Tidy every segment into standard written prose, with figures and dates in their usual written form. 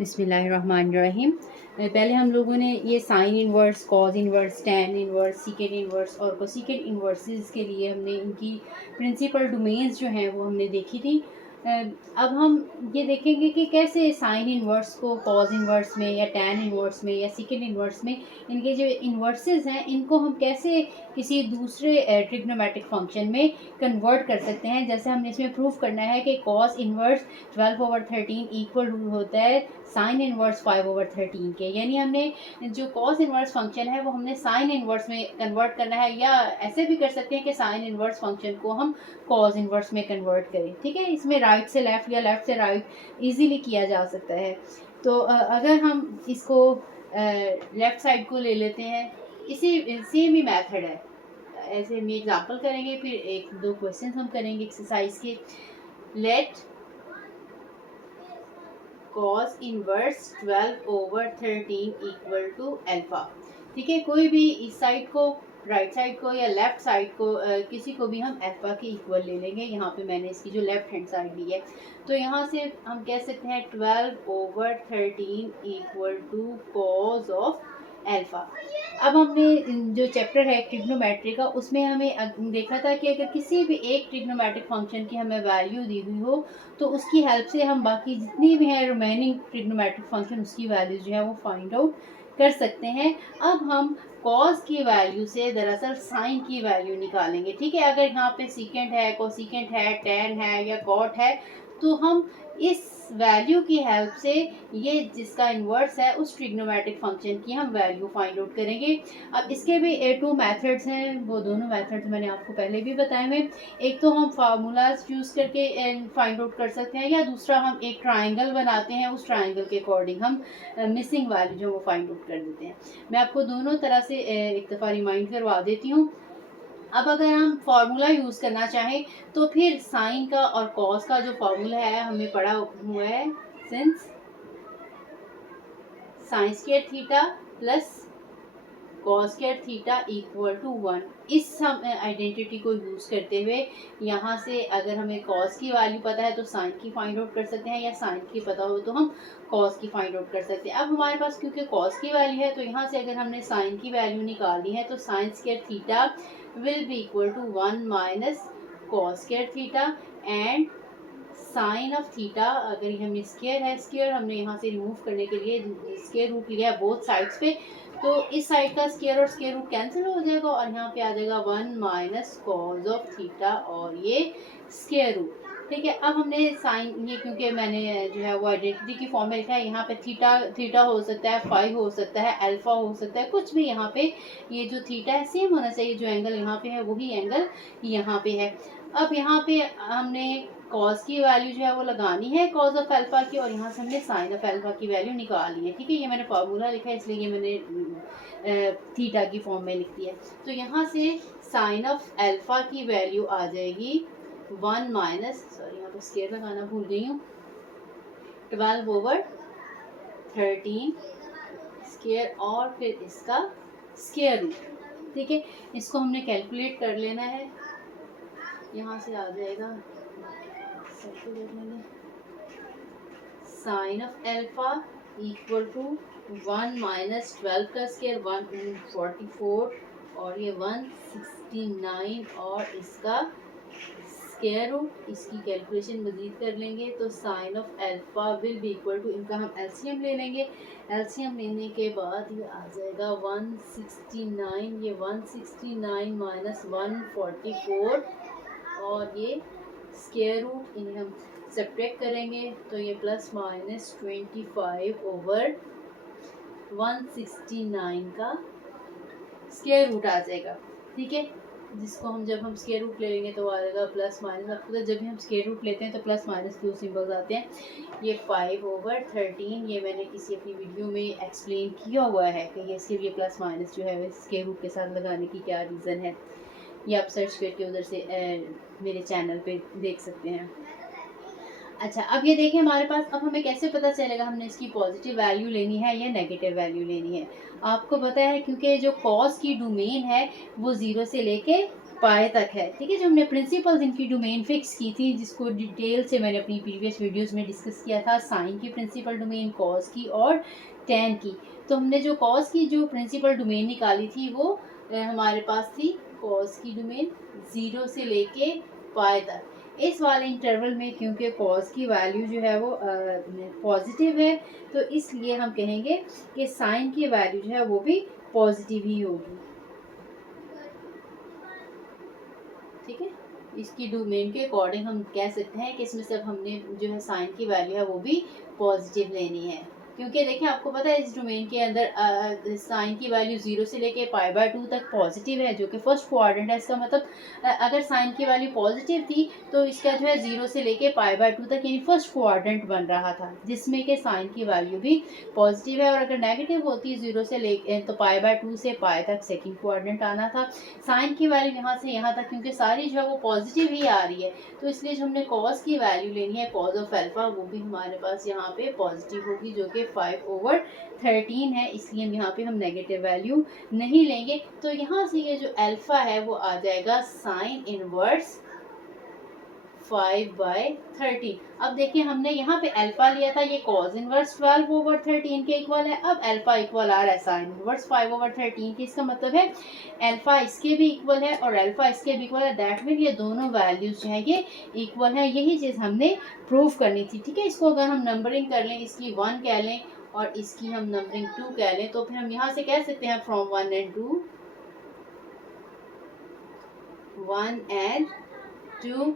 बिस्मिल्लाहिर्रहमानिर्रहीम। पहले हम लोगों ने ये sine inverse, cause inverse, tan inverse, सीकेंड inverse और कोसेकेंड इनवर्सेस के लिए हमने इनकी प्रिंसिपल डोमेन्स जो हैं वो हमने देखी थी। अब हम ये देखेंगे कि कैसे साइन इनवर्स को कॉज इनवर्स में या टैन इनवर्स में या सीकेंड इनवर्स में इनके जो इन्वर्सेस हैं इनको हम कैसे किसी दूसरे ट्रिग्नोमेट्रिक फंक्शन में कन्वर्ट कर सकते हैं। जैसे हमने इसमें प्रूव करना है कि कॉस इनवर्स 12/13 इक्वल होता है साइन इनवर्स 5/13 के, यानी हमने जो कॉस इनवर्स फंक्शन है वो हमने साइन इनवर्स में कन्वर्ट करना है, या ऐसे भी कर सकते हैं कि साइन इनवर्स फंक्शन को हम कॉस इनवर्स में कन्वर्ट करें। ठीक है, इसमें राइट से लेफ्ट या लेफ्ट से राइट इजीली किया जा सकता है। तो अगर हम इसको लेफ्ट साइड को ले लेते हैं, इसी सेम ही मेथड है, ऐसे हम एग्जांपल करेंगे, फिर एक दो क्वेश्चन हम करेंगे एक्सरसाइज के। Let cos inverse 12/13 equal to alpha. ठीक है, कोई भी इस साइड को, राइट साइड को या लेफ्ट साइड को, किसी को भी हम अल्फा के इक्वल ले लेंगे। यहाँ पे मैंने इसकी जो लेफ्ट हैंड साइड ली है, तो यहाँ से हम कह सकते हैं 12/13 equal to cos of alpha. अब हमने जो चैप्टर है ट्रिग्नोमेट्री का, उसमें हमें देखा था कि अगर किसी भी एक ट्रिग्नोमेट्रिक फंक्शन की हमें वैल्यू दी हुई हो तो उसकी हेल्प से हम बाकी जितनी भी हैं रिमेनिंग ट्रिग्नोमेट्रिक फंक्शन उसकी वैल्यू जो है वो फाइंड आउट कर सकते हैं। अब हम कॉस की वैल्यू से दरअसल साइन की वैल्यू निकालेंगे। ठीक है, अगर यहाँ पे सीकेंट है, कोसिकेंट है, टैन है या कॉट है, तो हम इस वैल्यू की हेल्प से ये जिसका इन्वर्स है उस ट्रिग्नोमेट्रिक फंक्शन की हम वैल्यू फाइंड आउट करेंगे। अब इसके भी टू मेथड्स हैं, वो दोनों मेथड्स मैंने आपको पहले भी बताए हैं। एक तो हम फार्मूलाज यूज़ करके फाइंड आउट कर सकते हैं, या दूसरा हम एक ट्राइंगल बनाते हैं, उस ट्राइंगल के अकॉर्डिंग हम मिसिंग वैल्यू जो वो फाइंड आउट कर देते हैं। मैं आपको दोनों तरह से एक दफ़ा रिमाइंड करवा देती हूँ। अब अगर हम फार्मूला यूज़ करना चाहें तो फिर साइन का और कॉस का जो फार्मूला है हमें पढ़ा हुआ है, since sine square theta plus cos square theta equal to 1। इस हम आइडेंटिटी को यूज़ करते हुए यहाँ से अगर हमें कॉस की वैल्यू पता है तो साइन की फाइंड आउट कर सकते हैं, या साइन की पता हो तो हम कॉस की फाइंड आउट कर सकते हैं। अब हमारे पास क्योंकि कॉस की वैल्यू है तो यहाँ से अगर हमने साइन की वैल्यू निकालनी है तो sine square theta will be equal to 1 minus cos square theta, and sine of theta, अगर हम स्क्वायर है, स्क्वायर हमने यहाँ से रिमूव करने के लिए स्क्वायर रूट लिया है बोथ साइड्स पे, तो इस साइड का स्क्वायर और स्क्वायर रूट कैंसिल हो जाएगा और यहाँ पे आ जाएगा 1 माइनस कॉज ऑफ थीटा और ये स्क्वायर रूट। ठीक है, अब हमने साइन, ये क्योंकि मैंने जो है वो आइडेंटिटी की फॉर्म में लिखा है, यहाँ पे थीटा हो सकता है, फाई हो सकता है, अल्फा हो सकता है, कुछ भी। यहाँ पे ये जो थीटा है सेम होना चाहिए, जो एंगल यहाँ पे है वही एंगल यहाँ पे है। अब यहाँ पे हमने कॉस की वैल्यू जो है वो लगानी है कॉस ऑफ अल्फा की, और यहाँ से हमने साइन ऑफ अल्फा की वैल्यू निकालनी है। ठीक है, ये मैंने फार्मूला लिखा है इसलिए ये मैंने थीटा की फॉर्म में लिख दिया है। तो यहाँ से साइन ऑफ अल्फा की वैल्यू आ जाएगी 1 माइनस, सॉरी यहाँ पे स्क्वायर लगाना भूल गई हूँ, 12/13 स्क्वायर और फिर इसका स्क्वायर रूट। ठीक है, इसको हमने कैलकुलेट कर लेना है। यहाँ से आ जाएगा sine of alpha equal to 1 minus 12 का स्क्वायर 144 और ये 169 और इसका स्क्वायर रूट। इसकी कैलकुलेशन मजीद कर लेंगे तो sine of alpha will be equal to, इनका हम एलसीएम ले लेंगे। एलसीएम लेने के बाद ये आ जाएगा 169, ये 169 माइनस 144 और ये स्क्वायर रूट, इन्हें हम सब्ट्रैक्ट करेंगे तो ये प्लस माइनस 25/169 का स्क्वायर रूट आ जाएगा। ठीक है, जिसको हम जब हम स्क्वायर रूट ले लेंगे तो आ जाएगा प्लस माइनस, आपको तो जब भी हम स्क्वायर रूट लेते हैं तो प्लस माइनस दो सिंबल्स आते हैं। ये 5/13, ये मैंने किसी अपनी वीडियो में एक्सप्लेन किया हुआ है कि इसके लिए प्लस माइनस जो है स्क्वायर रूट के साथ लगाने की क्या रीज़न है, ये आप सर्च करके उधर से मेरे चैनल पे देख सकते हैं। अच्छा, अब ये देखिए हमारे पास, अब हमें कैसे पता चलेगा हमने इसकी पॉजिटिव वैल्यू लेनी है या नेगेटिव वैल्यू लेनी है। आपको पता है क्योंकि जो कॉस की डोमेन है वो 0 से लेके पाए तक है, ठीक है। जो हमने प्रिंसिपल्स इनकी डोमेन फिक्स की थी, जिसको डिटेल से मैंने अपनी प्रीवियस वीडियोस में डिस्कस किया था, साइन की प्रिंसिपल डोमेन, कॉस की और टेन की। तो हमने जो कॉस की जो प्रिंसिपल डोमेन निकाली थी वो हमारे पास थी कॉस की डोमेन 0 से लेके पाए तक। इस वाले इंटरवल में क्योंकि कॉस की वैल्यू जो है वो पॉजिटिव है, तो इसलिए हम कहेंगे कि साइन की वैल्यू जो है वो भी पॉजिटिव ही होगी, ठीक है। इसकी डोमेन के अकॉर्डिंग हम कह सकते हैं कि इसमें सब हमने जो है साइन की वैल्यू है वो भी पॉजिटिव लेनी है, क्योंकि देखिए आपको पता है इस डोमेन के अंदर साइन की वैल्यू 0 से लेके पाई बाय 2 तक पॉजिटिव है, जो कि फर्स्ट क्वाड्रेंट है। इसका मतलब अगर साइन की वैल्यू पॉजिटिव थी तो इसका जो है 0 से लेके पाई बाय 2 तक यानी फर्स्ट क्वाड्रेंट बन रहा था, जिसमें कि साइन की वैल्यू भी पॉजिटिव है। और अगर नेगेटिव होती 0 से लेके तो पाई बाय 2 से पाई तक सेकेंड क्वाड्रेंट आना था। साइन की वैल्यू यहाँ से यहाँ तक क्योंकि सारी जो है वो पॉजिटिव ही आ रही है, तो इसलिए जो हमने कॉस की वैल्यू लेनी है कॉस ऑफ अल्फा, वो भी हमारे पास यहाँ पे पॉजिटिव होगी, जो कि 5/13 है। इसलिए यहाँ पे हम नेगेटिव वैल्यू नहीं लेंगे। तो यहाँ से ये जो अल्फा है वो आ जाएगा साइन इनवर्स 5/13। अब देखिए हमने यहाँ पे अल्फा लिया था, ये कॉस इनवर्स 12/13 के इक्वल है। अब अल्फा इक्वल आ रहा है साइन इनवर्स 5/13 के, इसका मतलब है अल्फा इसके भी इक्वल है और अल्फा इसके भी इक्वल है। दैट मीन ये दोनों वैल्यूज जो है ये इक्वल है। यही चीज़ हमने प्रूव करनी थी, ठीक है। इसको अगर हम नंबरिंग कर लें, इसकी 1 कह लें और इसकी हम नंबरिंग 2 कह लें, तो फिर हम यहाँ से कह सकते हैं from 1 and 2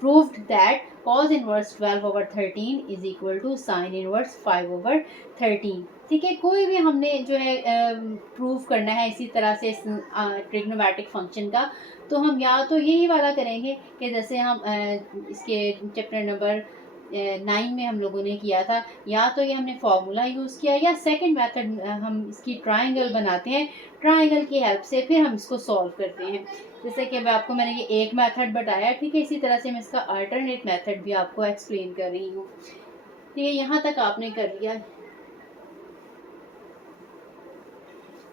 proved that cos inverse 12/13 is equal to sin inverse 5/13, ठीक है। कोई भी हमने जो है प्रूव करना है इसी तरह से ट्रिग्नोमेट्रिक फंक्शन का, तो हम या तो यही वाला करेंगे कि जैसे हम इसके चैप्टर नंबर 9 में हम लोगों ने किया था, या तो ये हमने फॉर्मूला यूज़ किया, या सेकंड मेथड हम इसकी ट्रायंगल बनाते हैं, ट्रायंगल की हेल्प से फिर हम इसको सॉल्व करते हैं। जैसे कि मैंने ये एक मेथड बताया, ठीक है। इसी तरह से मैं इसका अल्टरनेट मेथड भी आपको एक्सप्लेन कर रही हूँ। तो ये यहाँ तक आपने कर लिया।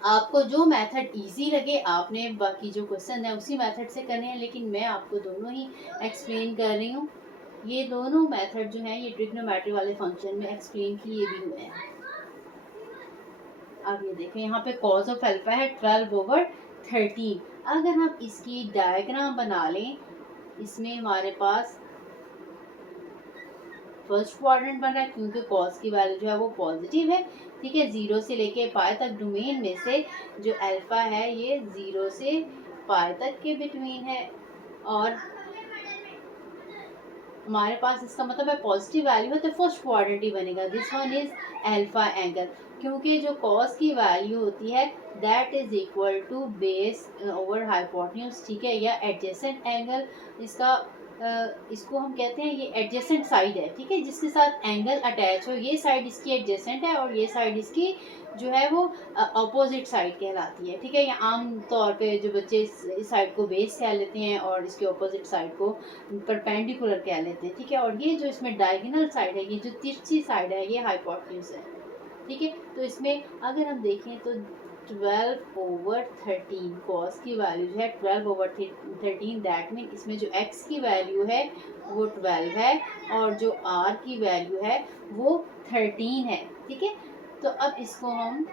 आपको जो मेथड इजी लगे आपने बाकी जो क्वेश्चन है उसी मेथड से करने हैं, लेकिन मैं आपको दोनों ही एक्सप्लेन कर रही हूँ। ये दोनों मेथड जो हैं ये ट्रिग्नोमेट्री वाले फंक्शन में एक्सप्लेन किए भी हुए हैं। अब ये देखें यहाँ पे कॉस ऑफ अल्फा है 12/13। अगर हम इसकी डायग्राम बना लें, इसमें हमारे पास फर्स्ट क्वाड्रेंट बन रहा है क्योंकि कॉस की वैल्यू जो है वो पॉजिटिव है, ठीक है। 0 से लेके पाई तक डोमेन में से जो अल्फा है ये 0 से पाई तक के बिटवीन है, और हमारे पास इसका मतलब है पॉजिटिव वैल्यू है तो फर्स्ट क्वाड्रेंट ही बनेगा। This one is alpha angle, क्योंकि जो कॉस की वैल्यू होती है that is equal to base over hypotenuse, ठीक है, या एडजेसेंट एंगल। इसको हम कहते हैं ये एडजेसेंट साइड है, ठीक है, जिसके साथ एंगल अटैच हो। ये साइड इसकी एडजेसेंट है और ये साइड इसकी जो है वो अपोजिट साइड कहलाती है, ठीक है। या आम तौर पे जो बच्चे इस साइड को बेस कह लेते हैं और इसके अपोजिट साइड को परपेंडिकुलर कह लेते हैं, ठीक है। और ये जो इसमें डायगोनल साइड है, ये जो तिरछी साइड है, ये हाइपोटेन्यूज है, ठीक है। तो इसमें अगर हम देखें तो 12/13 कॉस की वैल्यू जो है 12/13, दैट मीन इसमें जो x की वैल्यू है वो 12 है और जो r की वैल्यू है वो 13 है, ठीक है। तो अब इसको हम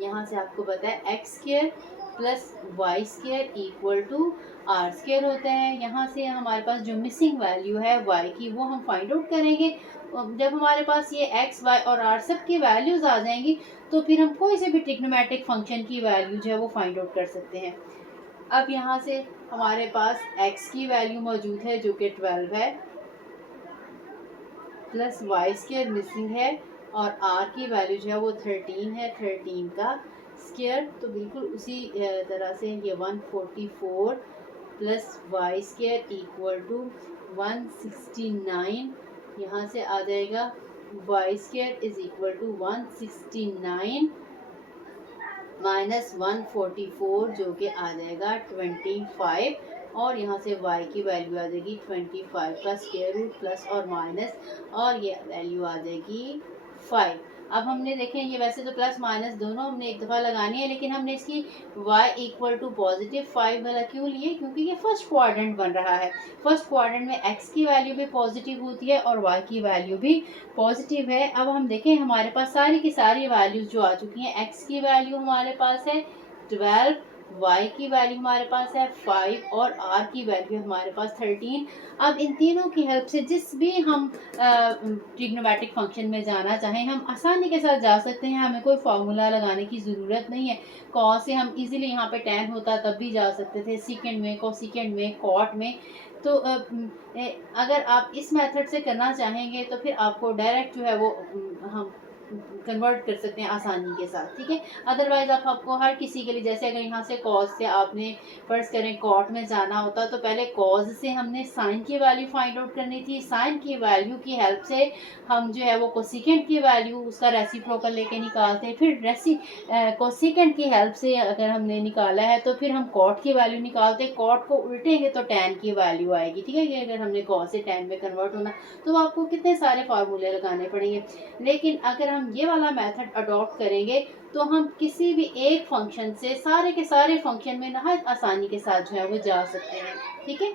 यहाँ से आपको पता है x² plus y² equal to r² होता है। यहाँ से हमारे पास जो मिसिंग वैल्यू है y की वो हम फाइंड आउट करेंगे। जब हमारे पास ये x, y और r सब की वैल्यूज आ जाएंगी तो फिर हम कोई से भी ट्रिग्नोमेट्रिक फंक्शन की वैल्यू जो है वो फाइंड आउट कर सकते हैं। अब यहाँ से हमारे पास x की वैल्यू मौजूद है जो कि 12 है, प्लस y² मिसिंग है और r की वैल्यू जो है वो 13 है, 13 का स्क्वायर। तो बिल्कुल उसी तरह से ये 144 प्लस y² इक्वल टू 169, यहाँ से आ जाएगा y² is equal to 169 minus 144 जो कि आ जाएगा 25, और यहाँ से y की वैल्यू आ जाएगी 25 का स्क्वायर रूट प्लस और माइनस, और ये वैल्यू आ जाएगी 5। अब हमने देखें ये वैसे तो प्लस माइनस दोनों हमने एक दफ़ा लगानी है, लेकिन हमने इसकी y इक्वल टू पॉजिटिव 5 वाला क्यों लिए, क्योंकि ये फर्स्ट क्वाड्रेंट बन रहा है। फर्स्ट क्वाड्रेंट में x की वैल्यू भी पॉजिटिव होती है और y की वैल्यू भी पॉजिटिव है। अब हम देखें हमारे पास सारी की सारी वैल्यूज जो आ चुकी हैं, x की वैल्यू हमारे पास है 12, y की वैल्यू हमारे पास है 5 और r की वैल्यू हमारे पास 13। अब इन तीनों की हेल्प से जिस भी हम ट्रिग्नोमेट्रिक फंक्शन में जाना चाहें हम आसानी के साथ जा सकते हैं, हमें कोई फार्मूला लगाने की ज़रूरत नहीं है। कॉस से हम इजीली यहाँ पे tan होता तब भी जा सकते थे, सेकेंड में, कोसेकेंड में, कॉट में। तो अगर आप इस मेथड से करना चाहेंगे तो फिर आपको डायरेक्ट जो है वो हम कन्वर्ट कर सकते हैं आसानी के साथ, ठीक है। अदरवाइज आपको हर किसी के लिए, जैसे अगर यहाँ से कॉज से आपने फर्ज करें कॉट में जाना होता तो पहले कॉज से हमने साइन की वैल्यू फाइंड आउट करनी थी, साइन की वैल्यू की हेल्प से हम जो है वो कोसेकेंट की वैल्यू उसका रेसिप्रोकल लेके निकालते हैं, फिर कोसेकेंट की हेल्प से अगर हमने निकाला है तो फिर हम कॉट की वैल्यू निकालते हैं, कॉट को उल्टेंगे तो टैन की वैल्यू आएगी, ठीक है। कि अगर हमने कॉज से टैन में कन्वर्ट होना तो आपको कितने सारे फार्मूले लगाने पड़ेंगे। लेकिन अगर हम ये वाला मेथड अडॉप्ट करेंगे तो हम किसी भी एक फंक्शन से सारे के सारे फंक्शन में नहायत आसानी के साथ जो है वो जा सकते हैं, ठीक है।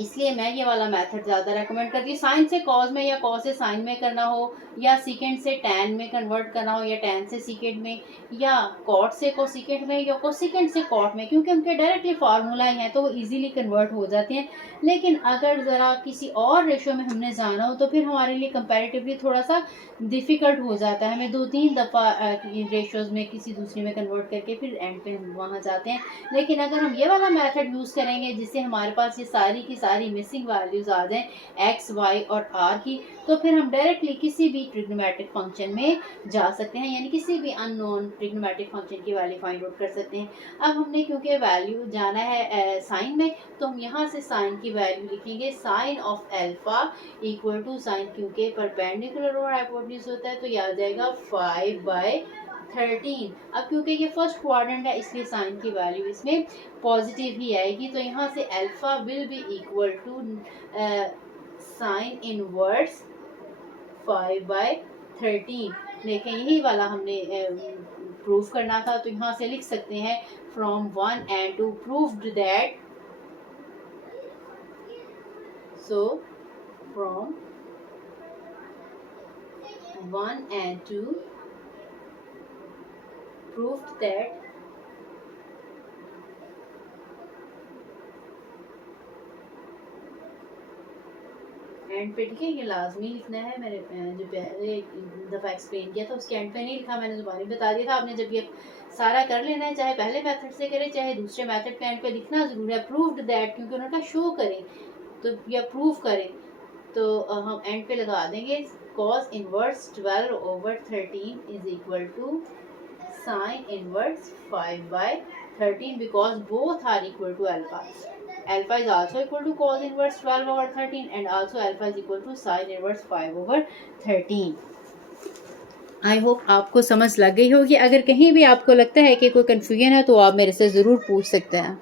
इसलिए मैं ये वाला मेथड ज़्यादा रेकमेंड करती हूँ। साइन से कॉज में या कॉज से साइन में करना हो, या सीकेंड से टैन में कन्वर्ट करना हो, या टैन से सीकेंड में, या कॉट से कोसेकेंड में, या कोसेकेंड से कॉट में, क्योंकि उनके डायरेक्टली फार्मूला ही हैं तो वो इजीली कन्वर्ट हो जाते हैं। लेकिन अगर ज़रा किसी और रेशो में हमने जाना हो तो फिर हमारे लिए कंपैरेटिवली थोड़ा सा डिफ़िकल्ट हो जाता है, हमें 2-3 दफ़ा रेशोज़ में किसी दूसरे में कन्वर्ट करके फिर एंड पे हम वहाँ जाते हैं। लेकिन अगर हम ये वाला मेथड यूज़ करेंगे जिससे हमारे पास ये सारी की सारी मिसिंग वैल्यूज आ जाएं x, y और r की, तो फिर हम डायरेक्टली किसी भी ट्रिग्नोमेट्रिक फंक्शन में जा सकते हैं, यानी किसी भी अननोन ट्रिग्नोमेट्रिक फंक्शन की वैल्यू फाइंड आउट कर सकते हैं। अब हमने क्योंकि वैल्यू जाना है साइन में, तो हम यहाँ से साइन की वैल्यू लिखेंगे sine of alpha equal to sine, क्योंकि परपेंडिकुलर और हाइपोटेन्यूज होता है तो यह आ जाएगा 5/13। अब क्योंकि ये फर्स्ट क्वाड्रेंट है इसलिए साइन की वैल्यू इसमें पॉजिटिव ही आएगी, तो यहाँ से alpha will be equal to sine inverse 5/13। देखें यही वाला हमने प्रूफ करना था, तो यहाँ से लिख सकते हैं from 1 and 2 proved that, so from 1 and 2 proved that and पे, ठीक है। ये लाजमी लिखना है, मैंने जो पहले दफ़ा एक्सप्लेन किया था उसके एंड पे नहीं लिखा, मैंने दोबारा बता दिया था। आपने जब ये सारा कर लेना है, चाहे पहले मेथड से करें चाहे दूसरे मेथड के एंड पे लिखना ज़रूर है प्रूव्ड दैट, क्योंकि उन्होंने कहा शो करें तो या प्रूव करें, तो हम एंड पे लगा देंगे cos inverse 12/13 is equal to sine inverse 5/13 because both are equal to alpha. Alpha is also equal to cos inverse 12/13 and also alpha is equal to sin inverse 5/13. I hope आपको समझ लग गई होगी। अगर कहीं भी आपको लगता है कि कोई कन्फ्यूजन है तो आप मेरे से ज़रूर पूछ सकते हैं।